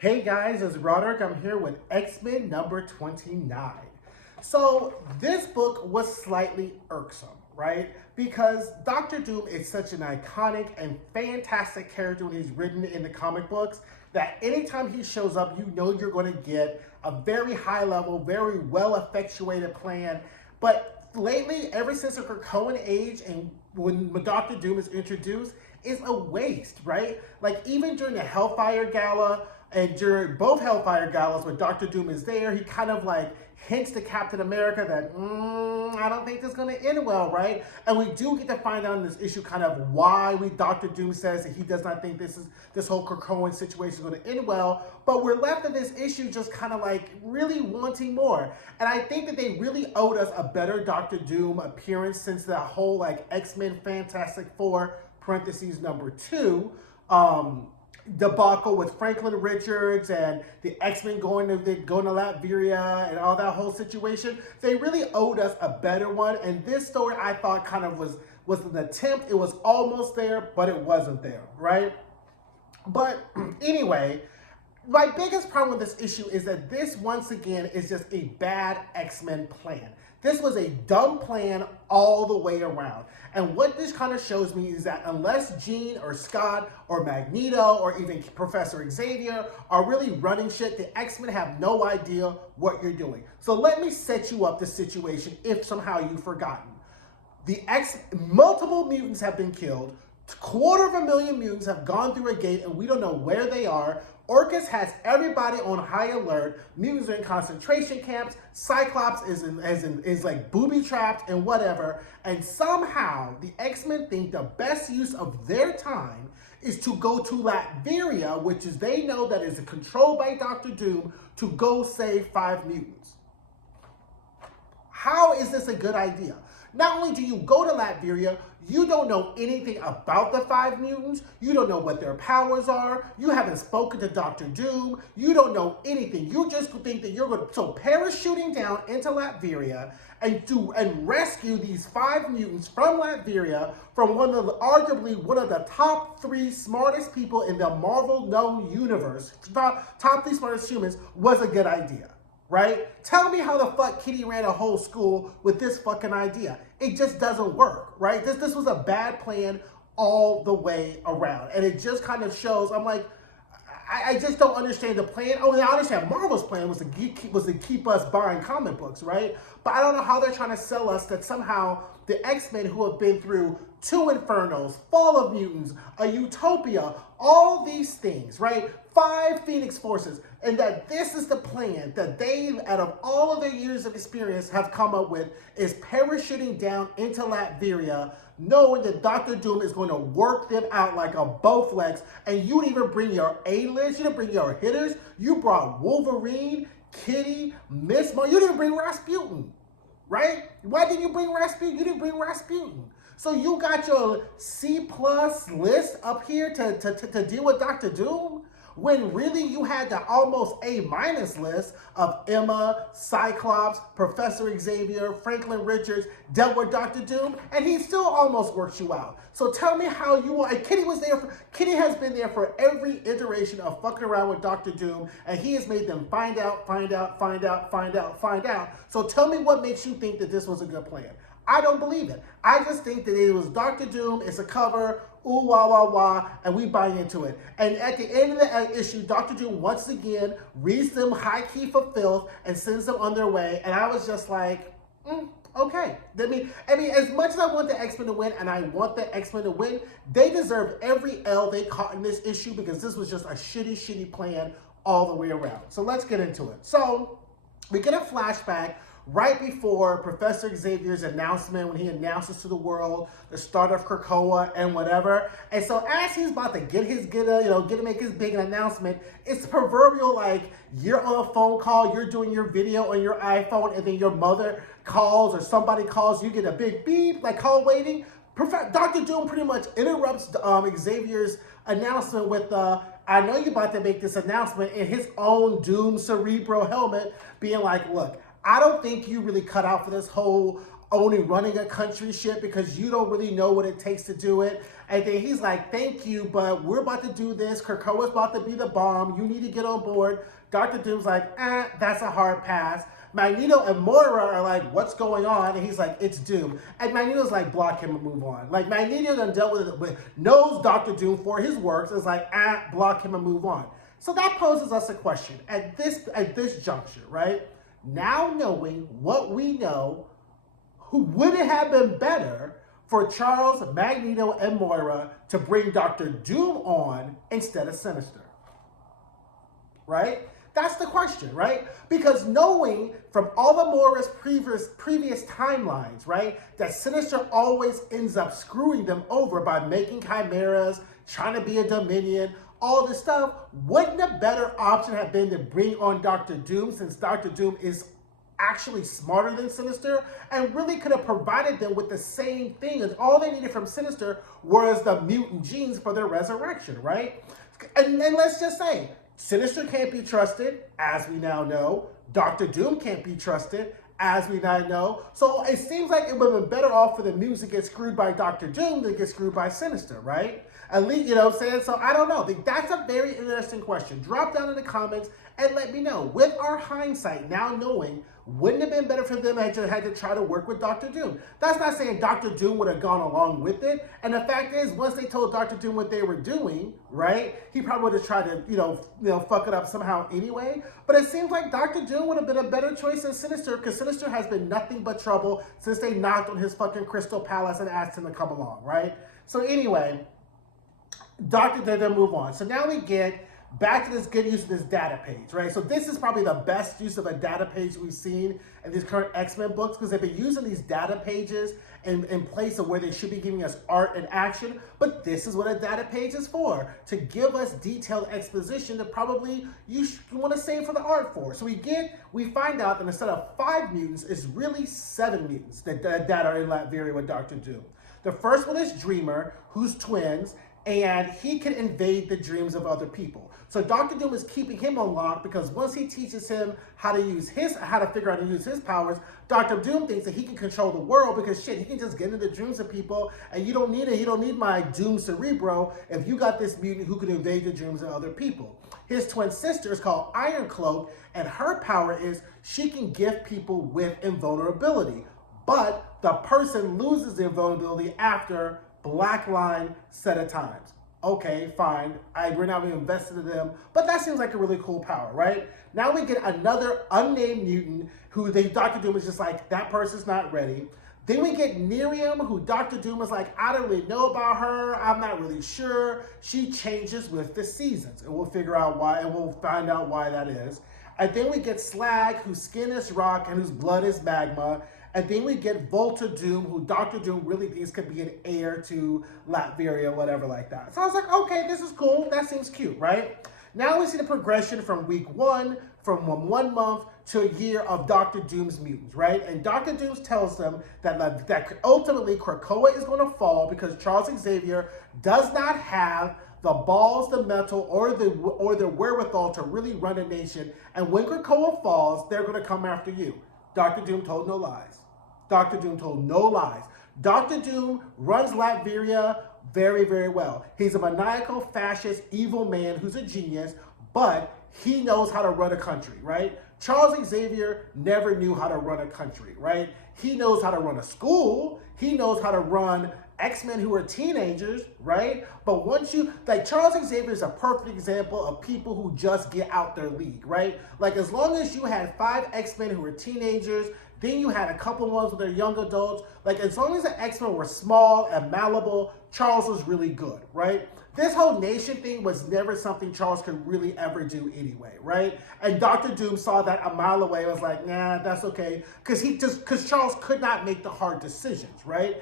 Hey guys, it's Roderick. I'm here with X-Men number 29. So this book was slightly irksome, right? Because Doctor Doom is such an iconic and fantastic character when he's written in the comic books that anytime he shows up, you know you're going to get a very high level, very well effectuated plan. But lately, ever since the Krakoan age and when Doctor Doom is introduced, is a waste, right? Like even during the Hellfire Gala, and during both Hellfire Galas where Doctor Doom is there, he kind of like hints to Captain America that, I don't think this is going to end well, right? And we do get to find out in this issue kind of why Doctor Doom says that he does not think this whole Krakoan situation is going to end well. But we're left in this issue just kind of like really wanting more. And I think that they really owed us a better Doctor Doom appearance since that whole like X-Men Fantastic Four parentheses number 2 debacle with Franklin Richards and the X-Men going to Latveria and all that whole situation. They really owed us a better one, and this story I thought kind of was an attempt. It was almost there, but it wasn't there, right? But anyway, my biggest problem with this issue is that this, once again, is just a bad X-Men plan. This was a dumb plan all the way around. And what this kind of shows me is that unless Jean or Scott or Magneto or even Professor Xavier are really running shit, the X-Men have no idea what you're doing. So let me set you up the situation if somehow you've forgotten. Multiple mutants have been killed. 250,000 mutants have gone through a gate and we don't know where they are. Orchis has everybody on high alert. Mutants are in concentration camps. Cyclops is like booby trapped and whatever. And somehow the X-Men think the best use of their time is to go to Latveria, which is they know that is controlled by Doctor Doom, to go save 5 mutants. How is this a good idea? Not only do you go to Latveria, you don't know anything about the 5 mutants. You don't know what their powers are. You haven't spoken to Doctor Doom. You don't know anything. You just think that you're going to, so parachuting down into Latveria and rescue these 5 mutants from Latveria from arguably one of the top 3 smartest people in the Marvel known universe, top 3 smartest humans, was a good idea. Right? Tell me how the fuck Kitty ran a whole school with this fucking idea. It just doesn't work, right? This was a bad plan all the way around. And it just kind of shows, I'm like, I just don't understand the plan. Oh, I understand Marvel's plan was to keep us buying comic books, right? But I don't know how they're trying to sell us that somehow the X-Men, who have been through 2 Infernos, Fall of Mutants, a Utopia, all these things, right? 5 Phoenix Forces, and that this is the plan that they, out of all of their years of experience, have come up with, is parachuting down into Latveria, knowing that Doctor Doom is going to work them out like a Bowflex, and you didn't even bring your A-list, you didn't bring your hitters, you brought Wolverine, Kitty, Miss Marvel, you didn't bring Rasputin, right? Why didn't you bring Rasputin? You didn't bring Rasputin. So you got your C+ list up here to deal with Doctor Doom? When really you had the almost A- list of Emma, Cyclops, Professor Xavier, Franklin Richards dealt with Doctor Doom, and he still almost works you out. So tell me how you want. And Kitty has been there for every iteration of fucking around with Doctor Doom, and he has made them find out. So tell me what makes you think that this was a good plan. I don't believe it. I just think that it was Doctor Doom, it's a cover, ooh, wah, wah, wah, and we buy into it. And at the end of the issue, Doctor Doom once again reads them high key for filth and sends them on their way. And I was just like, okay. I mean, as much as I want the X-Men to win, and I want the X-Men to win, they deserve every L they caught in this issue because this was just a shitty plan all the way around. So let's get into it. So we get a flashback right before Professor Xavier's announcement, when he announces to the world the start of Krakoa and whatever. And so as he's about to make his big announcement, it's proverbial like you're on a phone call, you're doing your video on your iPhone, and then your mother calls or somebody calls, you get a big beep, like call waiting. Dr. Doom pretty much interrupts Xavier's announcement with I know you're about to make this announcement, in his own Doom Cerebro helmet, being like, look, I don't think you really cut out for this whole only running a country ship because you don't really know what it takes to do it. And then he's like, thank you, but we're about to do this. Krakoa's about to be the bomb. You need to get on board. Dr. Doom's like, that's a hard pass. Magneto and Moira are like, what's going on? And he's like, it's Doom. And Magneto's like, block him and move on. Like, Magneto done dealt with it, knows Dr. Doom for his works. It's like, block him and move on. So that poses us a question at this juncture, right? Now knowing what we know, would it have been better for Charles, Magneto, and Moira to bring Dr. Doom on instead of Sinister? Right? That's the question, right? Because knowing from all of Moira's previous timelines, right, that Sinister always ends up screwing them over by making chimeras, trying to be a Dominion, all this stuff, wouldn't a better option have been to bring on Dr. Doom, since Dr. Doom is actually smarter than Sinister and really could have provided them with the same thing, as all they needed from Sinister was the mutant genes for their resurrection, right? And let's just say, Sinister can't be trusted, as we now know. Dr. Doom can't be trusted, as we now know. So it seems like it would have been better off for the mutants to get screwed by Dr. Doom than get screwed by Sinister, right? At least, you know what I'm saying? So I don't know. That's a very interesting question. Drop down in the comments and let me know. With our hindsight, now knowing, wouldn't it have been better for them had to try to work with Dr. Doom? That's not saying Dr. Doom would have gone along with it. And the fact is, once they told Dr. Doom what they were doing, right, he probably would have tried to, you know, fuck it up somehow anyway. But it seems like Dr. Doom would have been a better choice than Sinister, because Sinister has been nothing but trouble since they knocked on his fucking Crystal Palace and asked him to come along, right? So anyway, they move on. So now we get back to this good use of this data page, right? So this is probably the best use of a data page we've seen in these current X-Men books, because they've been using these data pages in place of where they should be giving us art and action. But this is what a data page is for, to give us detailed exposition that probably you want to save for the art for. So we find out that instead of 5 mutants, it's really 7 mutants that are in Latveria with Dr. Doom. The first one is Dreamer, who's twins, and he can invade the dreams of other people. So Dr. Doom is keeping him on lock, because once he teaches him how to figure out how to use his powers, Dr. Doom thinks that he can control the world, because shit, he can just get into the dreams of people, and you don't need my Doom Cerebro if you got this mutant who can invade the dreams of other people. His twin sister is called Iron Cloak, and her power is she can gift people with invulnerability, but the person loses the invulnerability after Black Line set of times. Okay, fine. We're not really invested in them, but that seems like a really cool power, right? Now we get another unnamed mutant who Dr. Doom is just like, that person's not ready. Then we get Miriam, who Dr. Doom is like, I don't really know about her. I'm not really sure. She changes with the seasons, and we'll figure out why, and we'll find out why that is. And then we get Slag, whose skin is rock and whose blood is magma. And then we get Volta Doom, who Dr. Doom really thinks could be an heir to Latveria, whatever like that. So I was like, okay, this is cool. That seems cute, right? Now we see the progression from week 1, from 1 month to a year of Dr. Doom's mutants, right? And Dr. Doom tells them that ultimately Krakoa is going to fall because Charles Xavier does not have the balls, the mental, or the wherewithal to really run a nation. And when Krakoa falls, they're going to come after you. Dr. Doom told no lies. Dr. Doom told no lies. Dr. Doom runs Latveria very, very well. He's a maniacal, fascist, evil man who's a genius, but he knows how to run a country, right? Charles Xavier never knew how to run a country, right? He knows how to run a school. He knows how to run X-Men who are teenagers, right? But once Charles Xavier is a perfect example of people who just get out their league, right? Like, as long as you had 5 X-Men who were teenagers, then you had a couple ones with their young adults, like, as long as the X-Men were small and malleable, Charles was really good, right? This whole nation thing was never something Charles could really ever do anyway, right? And Dr. Doom saw that a mile away. I was like, nah, that's okay. Because Charles could not make the hard decisions, right?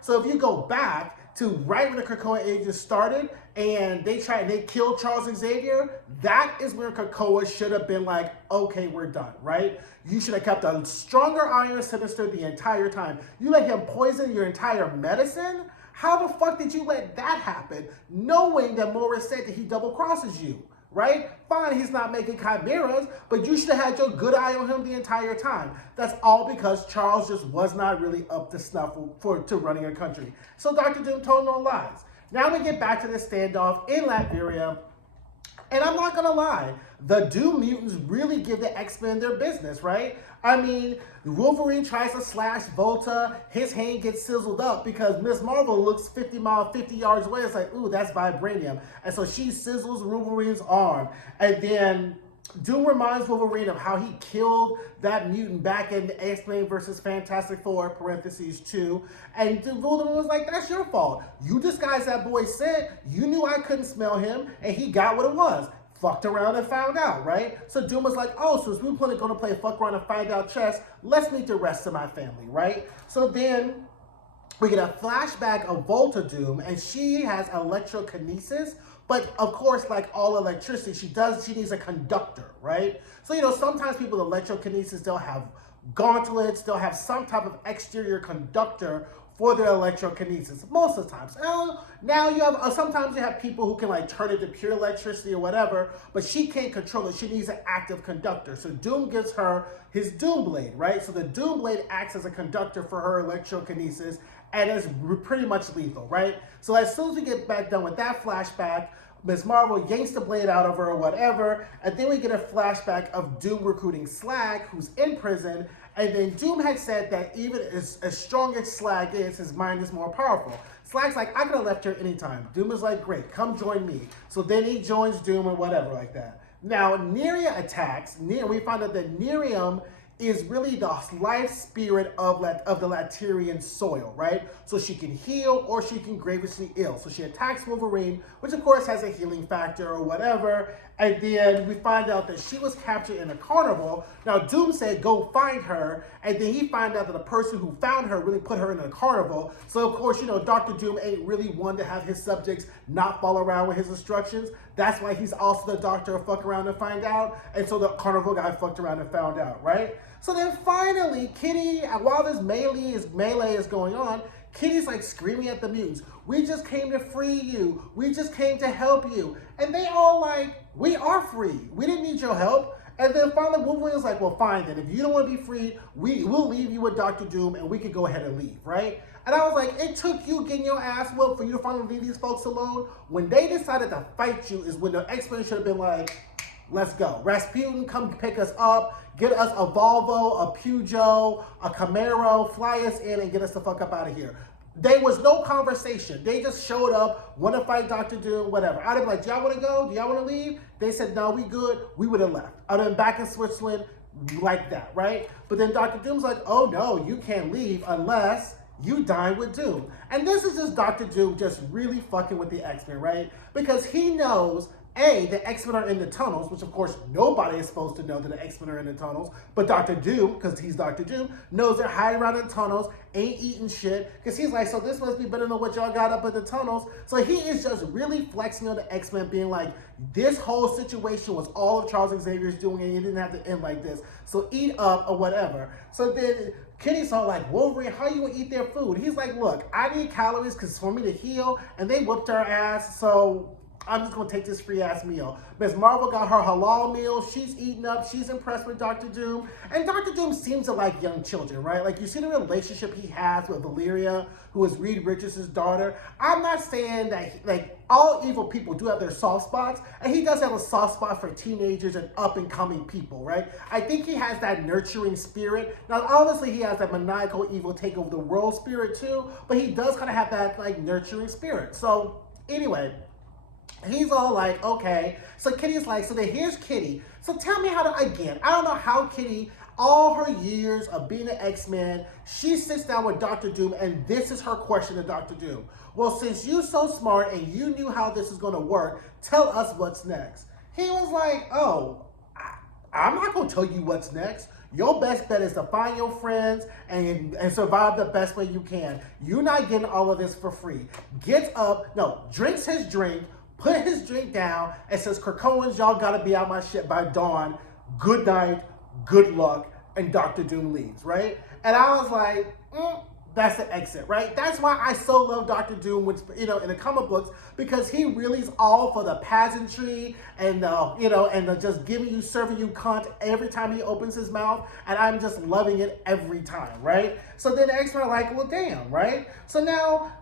So if you go back to right when the Krakoa Ages started and they killed Charles Xavier, that is where Krakoa should have been like, okay, we're done, right? You should have kept a stronger Iron Sinister the entire time. You let him poison your entire medicine? How the fuck did you let that happen, knowing that Morris said that he double crosses you, right? Fine, he's not making chimeras, but you should have had your good eye on him the entire time. That's all because Charles just was not really up to snuff to running a country. So Dr. Doom told no lies. Now we get back to the standoff in Latveria. And I'm not gonna lie, the Doom mutants really give the X-Men their business, right? I mean, Wolverine tries to slash Volta, his hand gets sizzled up because Miss Marvel looks 50 yards away. It's like, ooh, that's vibranium. And so she sizzles Wolverine's arm. And then Doom reminds Wolverine of how he killed that mutant back in X-Men versus Fantastic Four, parentheses 2. And Wolverine was like, that's your fault. You disguised that boy's scent. You knew I couldn't smell him, and he got what it was. Fucked around and found out, right? So Doom was like, oh, so we're going to play fuck around and find out chess. Let's meet the rest of my family, right? So then we get a flashback of Volta Doom, and she has electrokinesis. But of course, like all electricity, she needs a conductor, right? So, sometimes people with electrokinesis, they'll have gauntlets, they'll have some type of exterior conductor for their electrokinesis, most of the times. Now you have, sometimes you have people who can like turn it to pure electricity or whatever, but she can't control it. She needs an active conductor. So Doom gives her his Doom Blade, right? So the Doom Blade acts as a conductor for her electrokinesis, and is pretty much lethal, right? So as soon as we get back done with that flashback, Ms. Marvel yanks the blade out of her or whatever, and then we get a flashback of Doom recruiting Slag, who's in prison, and then Doom had said that even as strong as Slag is, his mind is more powerful. Slag's like, I could have left here anytime. Doom is like, great, come join me. So then he joins Doom or whatever like that. Now, Nerea attacks. We find out that Nerium is really the life spirit of the Latirian soil, right? So she can heal or she can grievously ill. So she attacks Wolverine, which of course has a healing factor or whatever. And then we find out that she was captured in a carnival. Now Doom said, go find her. And then he found out that the person who found her really put her in a carnival. So of course, Dr. Doom ain't really one to have his subjects not follow around with his instructions. That's why he's also the doctor of fuck around and find out. And so the carnival guy fucked around and found out, right? So then finally, Kitty, while this melee is going on, Kitty's like screaming at the mutants, we just came to free you. We just came to help you. And they all like, we are free. We didn't need your help. And then finally Wolverine's like, well, fine then. If you don't want to be free, we'll leave you with Dr. Doom and we can go ahead and leave, right? And I was like, it took you getting your ass whooped for you to finally leave these folks alone. When they decided to fight you is when the X-Men should have been like, let's go. Rasputin, come pick us up. Get us a Volvo, a Peugeot, a Camaro, fly us in and get us the fuck up out of here. There was no conversation. They just showed up, want to fight Dr. Doom, whatever. I'd have been like, do y'all want to go? Do y'all want to leave? They said, no, we good. We would have left. I'd have been back in Switzerland like that, right? But then Dr. Doom's like, oh no, you can't leave unless you dine with Doom. And this is just Dr. Doom just really fucking with the X-Men, right? Because he knows the X-Men are in the tunnels, which of course nobody is supposed to know that the X-Men are in the tunnels, but Dr. Doom, because he's Dr. Doom, knows they're hiding around in tunnels, ain't eating shit, because he's like, so this must be better than what y'all got up in the tunnels. So he is just really flexing on the X-Men, being like, this whole situation was all of Charles Xavier's doing, and it didn't have to end like this. So eat up or whatever. So then Kitty's all like, Wolverine, how you gonna eat their food? He's like, look, I need calories because for me to heal, and they whooped our ass, so I'm just going to take this free-ass meal. Ms. Marvel got her halal meal. She's eating up. She's impressed with Dr. Doom. And Dr. Doom seems to like young children, right? Like, you see the relationship he has with Valeria, who is Reed Richards' daughter. I'm not saying that, like, all evil people do have their soft spots, and he does have a soft spot for teenagers and up-and-coming people, right? I think he has that nurturing spirit. Now, obviously, he has that maniacal evil take over the world spirit, too, but he does kind of have that, like, nurturing spirit. So, anyway, he's all like, okay. So Kitty's like, so then here's Kitty. So tell me how to, again, I don't know how Kitty, all her years of being an X-Men, she sits down with Dr. Doom, and this is her question to Dr. Doom. Well, since you're so smart and you knew how this is going to work, tell us what's next. He was like, oh, I'm not going to tell you what's next. Your best bet is to find your friends and survive the best way you can. You're not getting all of this for free. Drinks his drink, put his drink down, and says, Krakoans, y'all gotta be out my shit by dawn. Good night, good luck, and Dr. Doom leaves, right? And I was like, that's the exit, right? That's why I so love Doctor Doom, which, you know, in the comic books, because he really is all for the pageantry and, you know, and just giving you, serving you cunt every time he opens his mouth. And I'm just loving it every time, right? So then the X-Men are like, well, damn, right? So now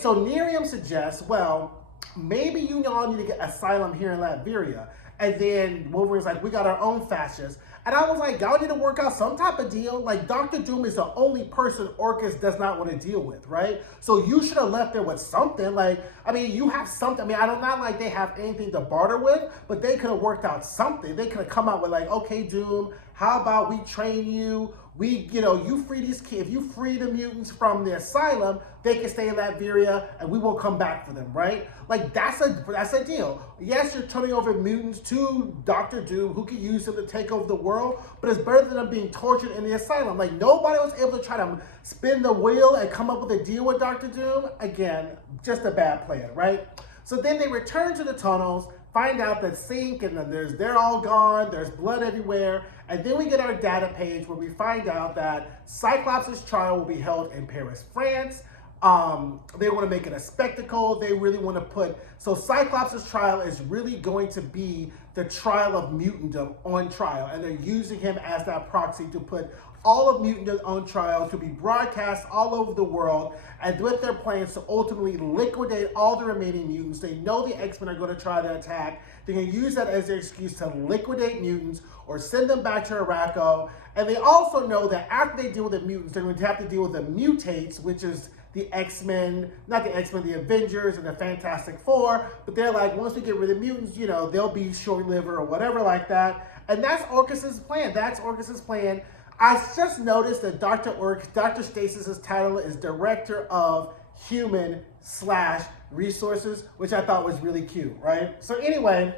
so Nerium suggests, well, maybe you all need to get asylum here in Latveria. And then Wolverine's like, we got our own fascists. And I was like, y'all need to work out some type of deal. Like, Doctor Doom is the only person Orchis does not want to deal with, right? So you should have left there with something. Like, I mean, you have something. I mean, I don't not like they have anything to barter with, but they could have worked out something. They could have come out with like, okay, Doom, how about we train you? We, you know, you free these kids. If you free the mutants from the asylum, they can stay in Latveria and we won't come back for them, right? Like, that's a deal. Yes, you're turning over mutants to Doctor Doom, who can use them to take over the world, but it's better than them being tortured in the asylum. Like, nobody was able to try to spin the wheel and come up with a deal with Doctor Doom. Again, just a bad plan, right? So then they return to the tunnels, find out that Synch and then they're all gone, there's blood everywhere, and then we get our data page where we find out that Cyclops' trial will be held in Paris, France. They want to make it a spectacle. They really want to so Cyclops' trial is really going to be the trial of mutantdom on trial, and they're using him as that proxy to put all of mutantdom on trial, to be broadcast all over the world, and with their plans to ultimately liquidate all the remaining mutants. They know the X-Men are going to try to attack. They're going to use that as their excuse to liquidate mutants or send them back to Arakko. And they also know that after they deal with the mutants, they're going to have to deal with the mutates, which is the X-Men, not the X-Men, the Avengers and the Fantastic Four. But they're like, once we get rid of mutants, you know, they'll be short-lived or whatever like that. And that's Orchis' plan. That's Orchis' plan. I just noticed that Dr. Stasis' title is Director of Human/Resources, which I thought was really cute, right? So anyway,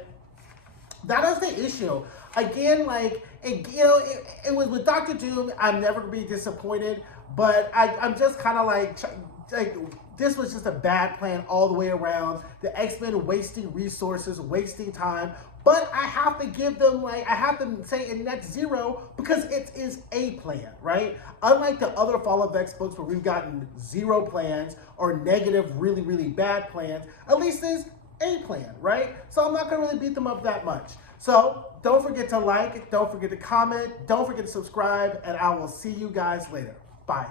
that is the issue. Again, like, it was with Doctor Doom, I'm never going to be disappointed, but I'm just kind of like, this was just a bad plan all the way around. The X-Men wasting resources, wasting time. But I have to give them, like, I have to say in Net Zero because it is a plan, right? Unlike the other Fall of X books where we've gotten zero plans or negative, really, really bad plans, at least there's a plan, right? So I'm not going to really beat them up that much. So don't forget to like, don't forget to comment, don't forget to subscribe, and I will see you guys later. Bye.